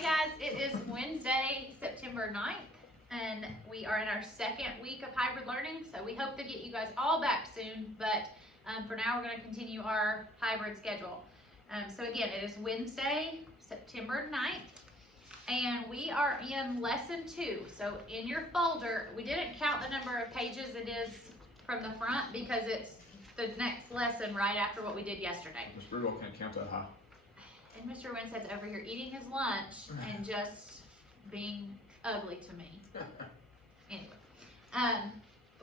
Hey guys, it is Wednesday, September 9th, and we are in our second week of hybrid learning, so we hope to get you guys all back soon, but for now we're going to continue our hybrid schedule. So again, it is Wednesday, September 9th, and we are in lesson 2. So in your folder, we didn't count the number of pages it is from the front because it's the next lesson right after what we did yesterday. Mr. Riddle can't count that high. And Mr. Winstead's over here eating his lunch and just being ugly to me. Anyway,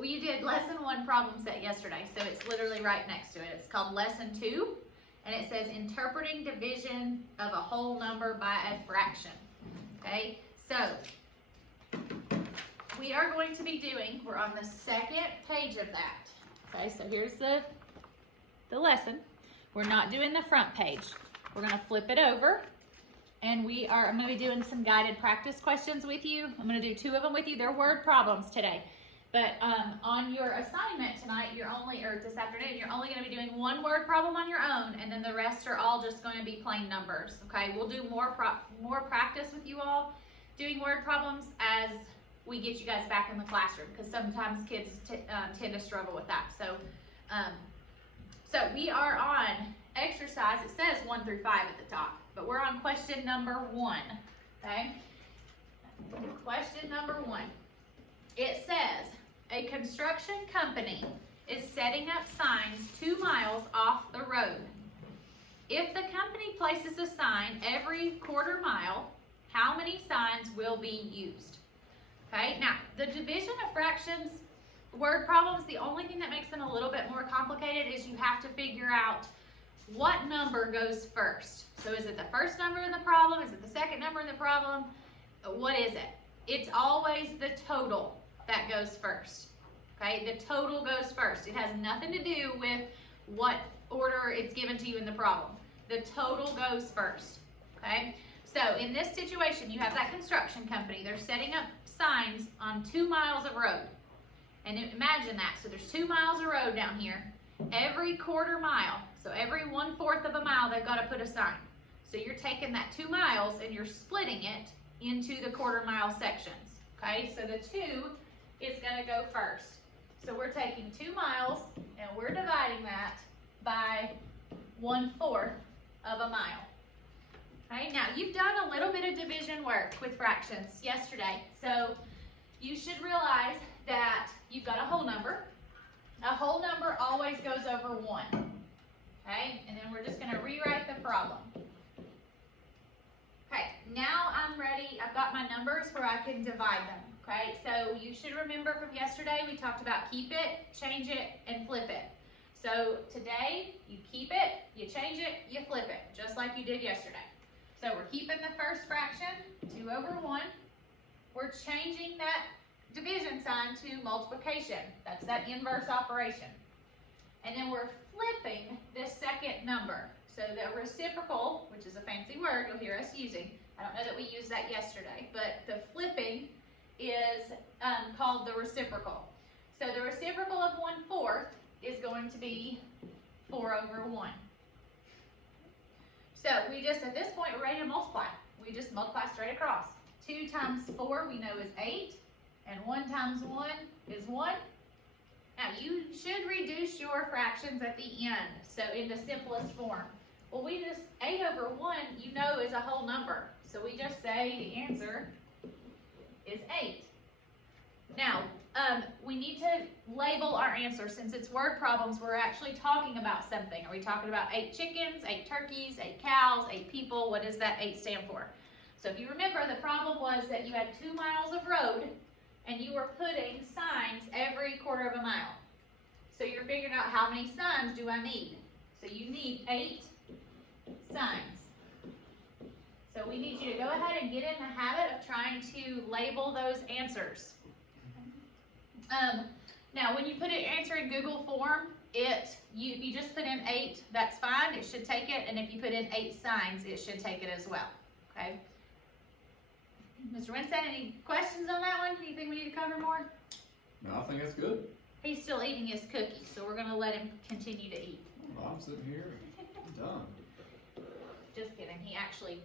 we did lesson 1 problem set yesterday, so it's literally right next to it. It's called lesson 2, and it says interpreting division of a whole number by a fraction. Okay, so we are going to be doing, we're on the second page of that. Okay, so here's the lesson. We're not doing the front page. We're gonna flip it over, and I'm gonna be doing some guided practice questions with you. I'm gonna do 2 of them with you. They're word problems today. But on your assignment tonight, this afternoon, you're only gonna be doing 1 word problem on your own, and then the rest are all just gonna be plain numbers, okay? We'll do more practice with you all doing word problems as we get you guys back in the classroom, because sometimes kids tend to struggle with that. So we are on exercise, it says 1 through 5 at the top, but we're on question number 1, okay? Question number 1. It says, a construction company is setting up signs 2 miles off the road. If the company places a sign every quarter mile, how many signs will be used? Okay, now the division of fractions word problems, the only thing that makes them a little bit more complicated is you have to figure out what number goes first. So is it the first number in the problem? Is it the second number in the problem? What is it? It's always the total that goes first. Okay, the total goes first. It has nothing to do with what order it's given to you in the problem. The total goes first. Okay, so in this situation, you have that construction company. They're setting up signs on 2 miles of road. And imagine that. So there's 2 miles of road down here. Every quarter mile, so every 1/4 of a mile, they've got to put a sign. So you're taking that 2 miles and you're splitting it into the quarter mile sections. Okay, so the 2 is going to go first. So we're taking 2 miles and we're dividing that by 1/4 of a mile. Okay, now you've done a little bit of division work with fractions yesterday. So you should realize that you've got a whole number. A whole number always goes over 1. Okay, and then we're just going to rewrite the problem. Okay, now I'm ready. I've got my numbers where I can divide them. Okay, so you should remember from yesterday we talked about keep it, change it, and flip it. So today you keep it, you change it, you flip it, just like you did yesterday. So we're keeping the first fraction, 2 over 1. We're changing that division sign to multiplication. That's that inverse operation. And then we're flipping this second number. So the reciprocal, which is a fancy word you'll hear us using. I don't know that we used that yesterday, but the flipping is called the reciprocal. So the reciprocal of 1/4 is going to be 4 over 1. So we just, at this point, we're ready to multiply. We just multiply straight across. 2 times 4 we know is 8. And 1 times 1 is 1. Now you should reduce your fractions at the end, so in the simplest form. Well, 8 over 1, you know, is a whole number. So we just say the answer is 8. Now, we need to label our answer. Since it's word problems, we're actually talking about something. Are we talking about 8 chickens, 8 turkeys, 8 cows, 8 people? What does that 8 stand for? So if you remember, the problem was that you had 2 miles of road, and you were putting signs every quarter of a mile. So you're figuring out how many signs do I need. So you need 8 signs. So we need you to go ahead and get in the habit of trying to label those answers. Now when you put an answer in Google form, if you just put in 8, that's fine, it should take it. And if you put in 8 signs, it should take it as well, okay? Mr. Winstead, any questions on that one? Anything we need to cover more? No, I think that's good. He's still eating his cookies, so we're going to let him continue to eat. Well, I'm sitting here done. Just kidding. He actually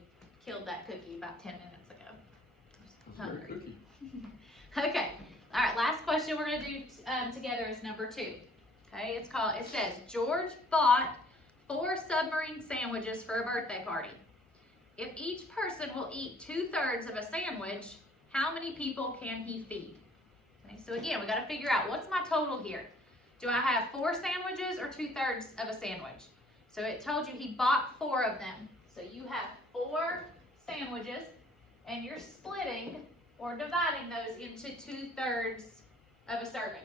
killed that cookie about 10 minutes ago. It's a very Hungry. cookie. Okay, all right, last question we're gonna do together is number 2. Okay, it says, George bought 4 submarine sandwiches for a birthday party. If each person will eat 2/3 of a sandwich, how many people can he feed? Okay, so again, we gotta figure out, what's my total here? Do I have 4 sandwiches or 2/3 of a sandwich? So it told you he bought 4 of them. So you have 4 sandwiches, and you're splitting or dividing those into 2/3 of a serving.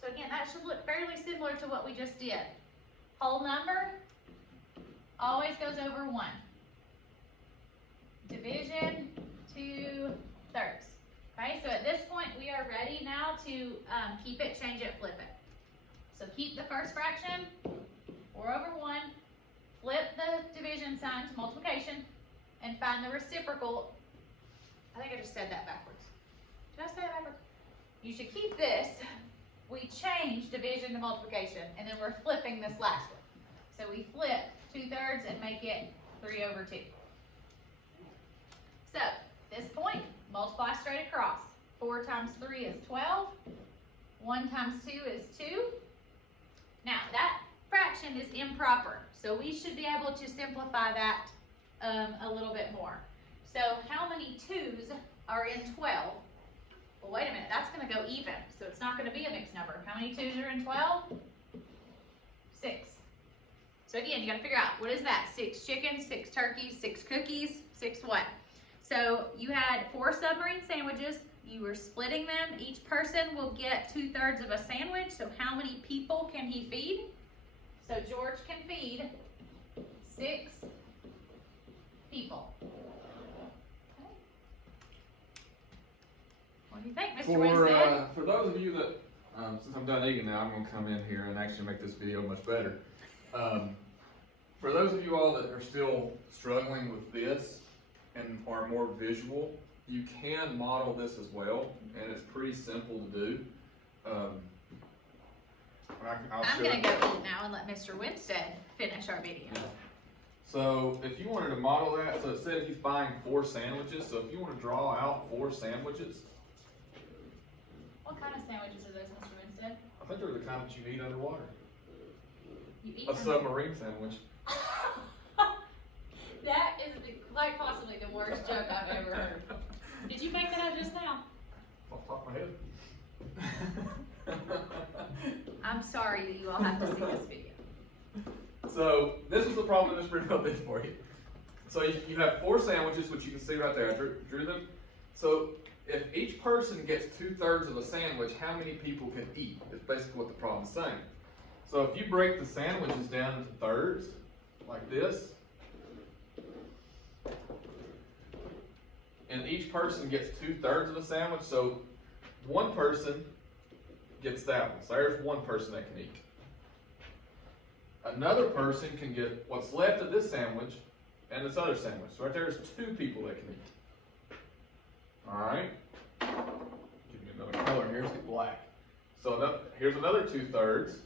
So again, that should look fairly similar to what we just did. Whole number always goes over 1. Division 2/3. Okay, so at this point we are ready now to keep it, change it, flip it. So keep the first fraction, 4/1, flip the division sign to multiplication, and find the reciprocal. I think I just said that backwards. Did I say that backwards? You should keep this. We change division to multiplication, and then we're flipping this last one. So we flip 2/3 and make it 3/2. So, this point, multiply straight across. 4 times 3 is 12. 1 times 2 is 2. Now, that fraction is improper, so we should be able to simplify that a little bit more. So, how many 2's are in 12? Well, wait a minute, that's going to go even, so it's not going to be a mixed number. How many 2's are in 12? 6. So again, you got to figure out, what is that? 6 chickens, 6 turkeys, 6 cookies, 6 what? So you had 4 submarine sandwiches. You were splitting them. Each person will get 2/3 of a sandwich. So how many people can he feed? So George can feed 6 people. Okay. What do you think, Mr. Winston? For those of you that, since I'm done eating now, I'm going to come in here and actually make this video much better. For those of you all that are still struggling with this and are more visual, you can model this as well, and it's pretty simple to do. I'm going to go eat now and let Mr. Winstead finish our video. Yeah. So if you wanted to model that, so it said he's buying 4 sandwiches, so if you want to draw out 4 sandwiches, What kind of sandwiches are those, Mr. Winstead? I think they're the kind that you eat underwater. You eat A them? submarine sandwich. That is quite possibly the worst joke I've ever heard. Did you make that up just now? Off the top of my head. I'm sorry, you all have to see this video. So this was the problem this Springfield did for you. So you have 4 sandwiches, which you can see right there. I drew them. So if each person gets 2/3 of a sandwich, how many people can eat? Is basically what the problem's saying. So if you break the sandwiches down into thirds, like this, and each person gets 2/3 of a sandwich, so one person gets that one. So there's one person that can eat. Another person can get what's left of this sandwich and this other sandwich. So right there's 2 people that can eat. Alright? Give you another color here, it's black. So here's another 2/3.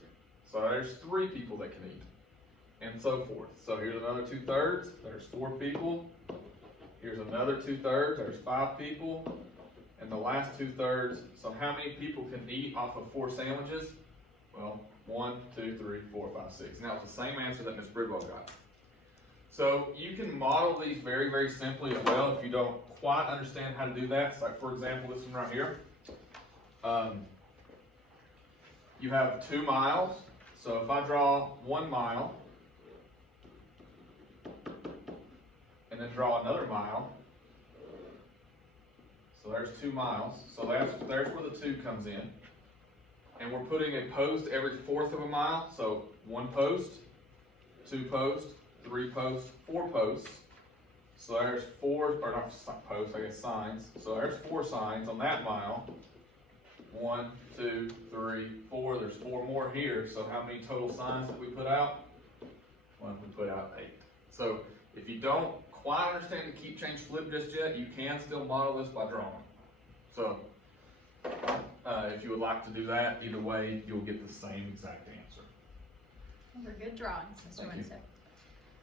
So there's 3 people that can eat. And so forth. So here's another 2/3, there's 4 people. Here's another 2/3, there's 5 people. And the last 2/3, so how many people can eat off of 4 sandwiches? Well, 1, 2, 3, 4, 5, 6. Now it's the same answer that Ms. Bridwell got. So you can model these very, very simply as well if you don't quite understand how to do that. So like for example, this one right here. You have 2 miles. So if I draw 1 mile, and then draw another mile, so there's 2 miles. So there's where the 2 comes in. And we're putting a post every 1/4 of a mile. So 1 post, 2 posts, 3 posts, 4 posts. So there's 4, or not posts, I guess signs. So there's 4 signs on that mile. 1, 2, 3, 4. There's 4 more here. So how many total signs did we put out? Well, we put out 8. So if you don't quite understand the keep, change, flip just yet, you can still model this by drawing. So if you would like to do that, either way, you'll get the same exact answer. Those are good drawings, Mr. Thank you. Winstead.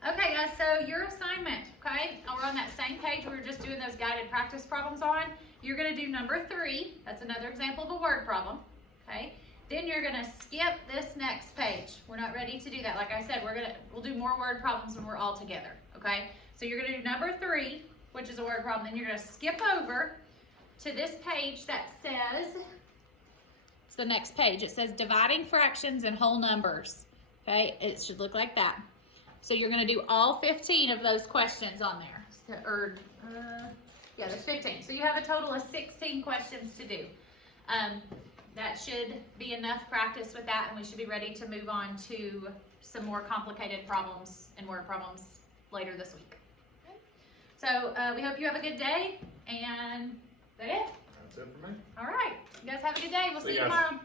Okay, guys, so your assignment, okay, we're on that same page we were just doing those guided practice problems on. You're gonna do number 3. That's another example of a word problem, okay? Then you're gonna skip this next page. We're not ready to do that. Like I said, we'll do more word problems when we're all together, okay? So you're gonna do number 3, which is a word problem. Then you're gonna skip over to this page that says, it's the next page. It says dividing fractions and whole numbers, okay? It should look like that. So you're gonna do all 15 of those questions on there, yeah, there's 15. So you have a total of 16 questions to do. That should be enough practice with that, and we should be ready to move on to some more complicated problems and word problems later this week. Okay. So we hope you have a good day, and that's it. That's it for me. All right, you guys have a good day. We'll see you guys. tomorrow.